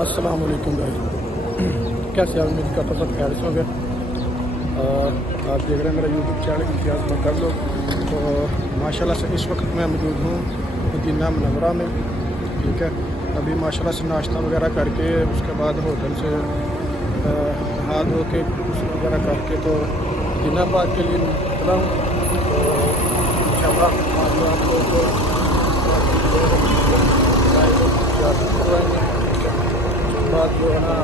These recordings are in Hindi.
अस्सलाम वालेकुम भाई, कैसे आप? उम्मीद करता सब खैर से हो गए। आप देख रहे हैं मेरा यूट्यूब चैनल इम्तियाज़ मकर लोग। तो माशाल्लाह से इस वक्त मैं मौजूद हूँ मदीना मुनव्वरा में। ठीक है, अभी माशाल्लाह से नाश्ता वगैरह करके उसके बाद होटल से नहा धो के गुस्ल वगैरह करके तो मदीना पाक के लिए निकला हूँ। तो इंशाल्लाह आज आप लोग को करवाएंगे। बाद जो है ना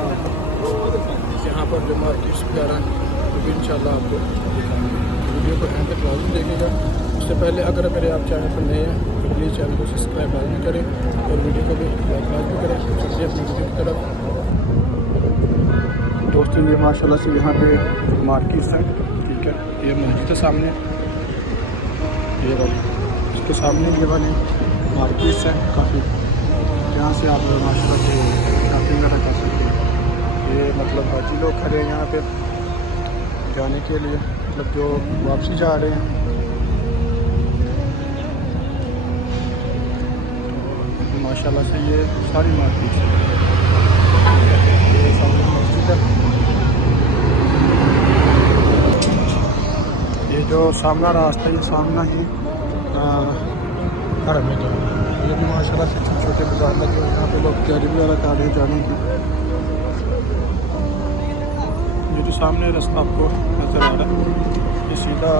यहाँ पर जो मार्केट्स वगैरह हैं वो भी इंशाल्लाह आपको दिखाएंगे। वीडियो को एंड तक लाजमी देखिएगा। उससे पहले अगर मेरे आप चैनल पर नए हैं तो प्लीज़ चैनल को सब्सक्राइब लाजमी करें और वीडियो को भी लाइक लाजमी करें। चलिए अपनी वीडियो की तरफ। दोस्तों ये माशाल्लाह से यहाँ पे मार्केट्स हैं। ठीक है, ये मस्जिद है सामने, ये वाली इसके सामने ये वाली मार्केट्स हैं काफ़ी, जहाँ से आप माशाल्लाह से शॉपिंग वगैरह कर सकते हैं। ये मतलब हाजी लोग खड़े हैं यहाँ पे जाने के लिए, मतलब जो वापसी जा रहे हैं। तो माशाल्लाह से ये सारी मार्केट है। ये सामने मस्जिद है, ये जो सामना रास्ता है ये सामना ही घर में जा रहा है। ये भी माशाल्लाह से छोटे छोटे बाजार लगे हुए हैं। यहाँ पे लोग तैयारी वगैरह कर रहे हैं जाने की। ये जो सामने रास्ता आपको नज़र आ रहा है ये सीधा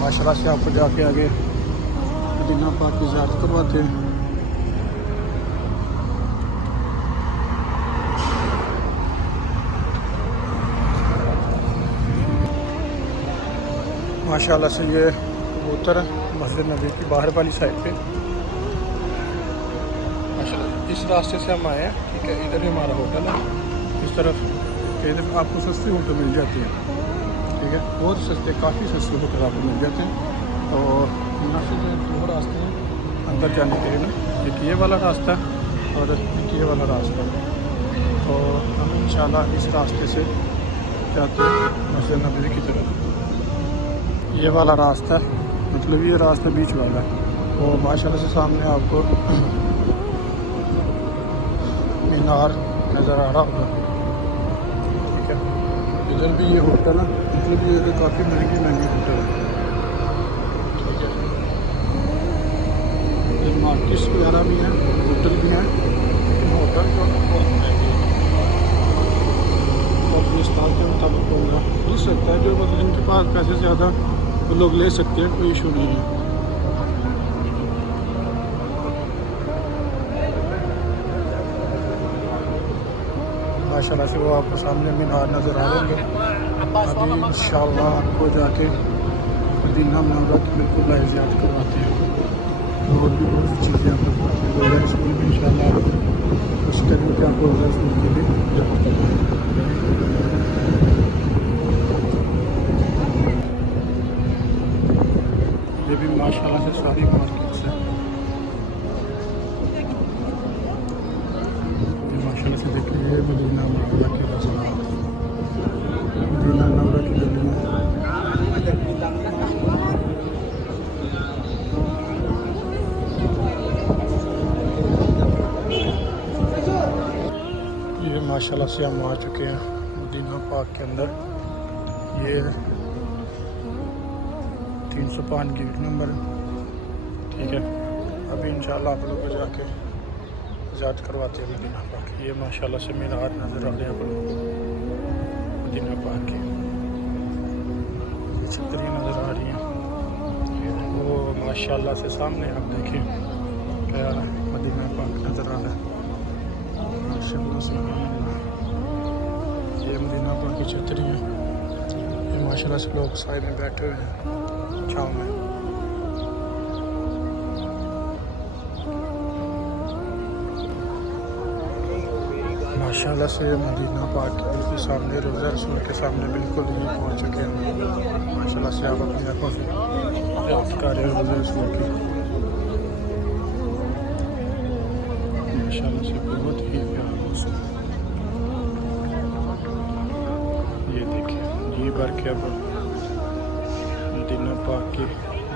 माशाल्लाह से आपको जाके आगे मदीना पाक की ज़ियारत करवाते हैं। माशाल्लाह से ये कबूतर है मस्जिद नबी की बाहर वाली साइड पे। माशाल्लाह इस रास्ते से हम आए हैं। ठीक है, इधर ही हमारा होटल है। इस तरफ इधर आपको सस्ती होटल मिल जाती है। ठीक है, बहुत सस्ते, काफ़ी सस्ते होटल आपको मिल जाते हैं। और यहाँ से जो दो रास्ते हैं अंदर जाने के लिए ना, एक ये वाला रास्ता है और एक ये वाला रास्ता है। तो हम इंशाल्लाह इस रास्ते से जाते हैं मस्जिद नबी की तरफ। ये वाला रास्ता है, मतलब ये रास्ता बीच वाला है। और माशाल्लाह से सामने आपको मीनार नज़र आ रहा होगा। ठीक है, इधर भी ये होटल है, मतलब ये काफ़ी महंगी होटल है। ठीक है, ये मार्केट्स वगैरह भी हैं, होटल भी हैं, लेकिन होटल जो है बहुत महंगे हैं। और ये स्थान के मुताबिक होगा मिल सकता है, जो मतलब जिनके पास पैसे ज़्यादा वो लोग ले सकते हैं, कोई इशू नहीं है। माशाल्लाह से वो आपको सामने मीनार नज़र आ रहे हैं। अभी इंशाल्लाह आपको जाके मदीना मुनव्वरा की बिल्कुल ज़ियारत करवाते हैं। और भी बहुत सी चीज़ें आपको रोज़ा स्कूल भी इंशाल्लाह आपको कोशिश करेंगे कि आपको रोज़ा स्कूल के लिए ज़रूर करवाएं। ये भी माशाल्लाह से सारी मार्केट्स है। ये माशाल्लाह से देखिए मदीना मुनव्वरा की रास्ता, मदीना मुनव्वरा की गलियाँ। ये माशाल्लाह से हम आ चुके हैं मदीना पाक के अंदर। ये 305 गेट नंबर है। ठीक है, अभी इंशाल्लाह आप लोग को जाके ज़ियारत करवाते हैं मदीना पाक। ये माशाल्लाह से मीनार नज़र आ रहे हैं आप लोगों को मदीना पाक की। छतरियाँ नज़र आ रही हैं। वो माशाल्लाह से सामने आप देखिए क्या मदीना पाक नज़र आ रहा है। माशाल्लाह से ये मदीना पाक की छतरियाँ। ये माशाल्लाह से लोग साइड में बैठे हुए हैं छाँव में। माशाल्लाह से मदीना पाक के बिल्कुल सामने रोज़ा रसूल के सामने बिल्कुल ही पहुँच चुके हैं। माशाल्लाह से आप अपनी आँखों से ज़ियारत कर रहे हो रोज़ा रसूल की। माशाल्लाह से बहुत ही प्यारा मौसम। ये देखिए जी भर के अब मदीना पाक की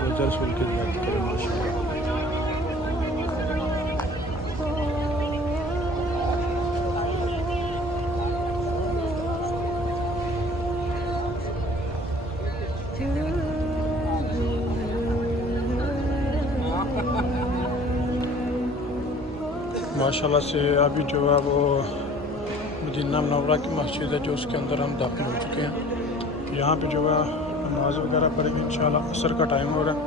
रोज़ा रसूल की ज़ियारत करें माशाअल्लाह। माशाल्लाह से अभी जो है वो मदीना मुनव्वरा की मस्जिद है जो उसके अंदर हम दाखिल हो चुके हैं। यहाँ पे जो है नमाज वगैरह पढ़ेंगे इंशाल्लाह। असर का टाइम हो रहा है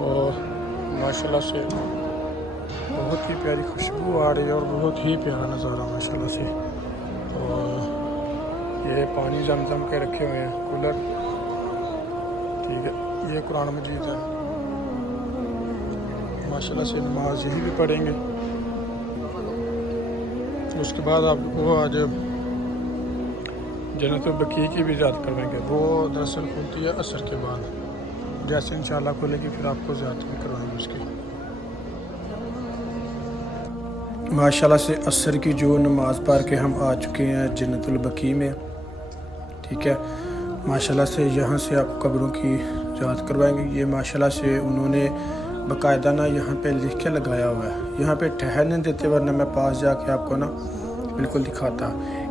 और माशाल्लाह से बहुत ही प्यारी खुशबू आ रही है और बहुत ही प्यारा नज़ारा माशाल्लाह से। और ये पानी जमजम के रखे हुए हैं कूलर, ठीक है। ये कुरान मजीद है माशाल्लाह से। नमाज यही भी पढ़ेंगे। उसके बाद आपको आज जन्नतुल बकी की भी ज़ियारत करवाएंगे। वो दरअसल खुलती है असर के बाद, जैसे इंशाल्लाह खुलेगी फिर आपको ज़ियारत भी करवाएंगे उसकी। माशाल्लाह से असर की जो नमाज़ पढ़ के हम आ चुके हैं जन्नतुल बकी में, ठीक है। माशाल्लाह से यहाँ से आप कब्रों की ज़ियारत करवाएंगे। ये माशाल्लाह से उन्होंने बाकायदा ना यहाँ पे लिख के लगाया हुआ है। यहाँ पे ठहरने देते, वरना मैं पास जाके आपको ना बिल्कुल दिखाता।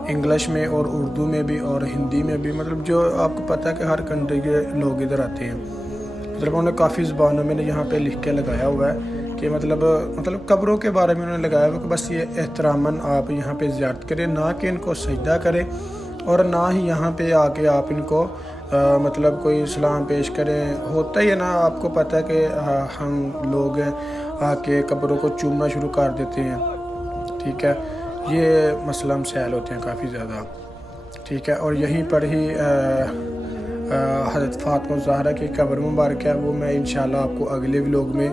इंग्लिश में और उर्दू में भी और हिंदी में भी, मतलब जो आपको पता है कि हर कंट्री के लोग इधर आते हैं, मतलब उन्होंने काफ़ी ज़बानों में यहाँ पे लिख के लगाया हुआ है कि मतलब कब्रों के बारे में उन्होंने लगाया हुआ कि बस ये एहतरामन आप यहाँ पे ज़ियारत करें, ना कि इनको सजदा करें और ना ही यहाँ पे आके आप इनको मतलब कोई सलाम पेश करें। होता ही है ना, आपको पता है कि हम लोग हैं आके कब्रों को चूमना शुरू कर देते हैं, ठीक है। ये मसला मसाइल होते हैं काफ़ी ज़्यादा, ठीक है। और यहीं पर ही हज़रत फातिमा ज़हरा की कब्र मुबारक है, वो मैं इंशाल्लाह आपको अगले व्लॉग में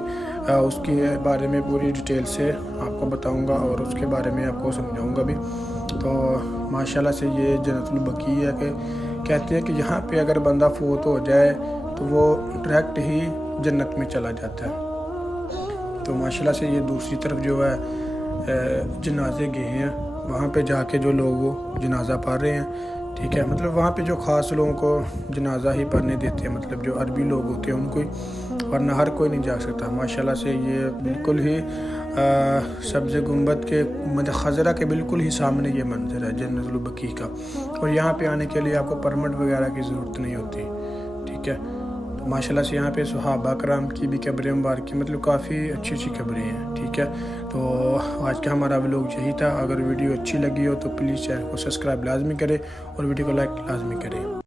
उसके बारे में पूरी डिटेल से आपको बताऊंगा और उसके बारे में आपको समझाऊंगा भी। तो माशाल्लाह से ये जन्नतुल बकी है कि कहते हैं कि यहाँ पे अगर बंदा फोत हो जाए तो वो डायरेक्ट ही जन्नत में चला जाता है। तो माशाल्लाह से ये दूसरी तरफ जो है जनाजे गए हैं, वहाँ पे जाके जो लोग वो जनाजा पढ़ रहे हैं, ठीक है। मतलब वहाँ पे जो ख़ास लोगों को जनाजा ही पढ़ने देते हैं, मतलब जो अरबी लोग होते हैं उनको ही, वरना हर कोई नहीं जा सकता। माशाल्लाह से ये बिल्कुल ही सब्ज़ गुंबद के मतलब खज़रा के बिल्कुल ही सामने ये मंजर है जन्नतुल बकी का। और यहाँ पे आने के लिए आपको परमिट वगैरह की ज़रूरत नहीं होती, ठीक है। तो माशाल्लाह से यहाँ पे सहाबा कराम की भी कब्रें मुबारक की, मतलब काफ़ी अच्छी अच्छी कब्रें हैं, ठीक है। तो आज का हमारा व्लॉग यही था। अगर वीडियो अच्छी लगी हो तो प्लीज़ चैनल को सब्सक्राइब लाजमी करें और वीडियो को लाइक लाजमी करें।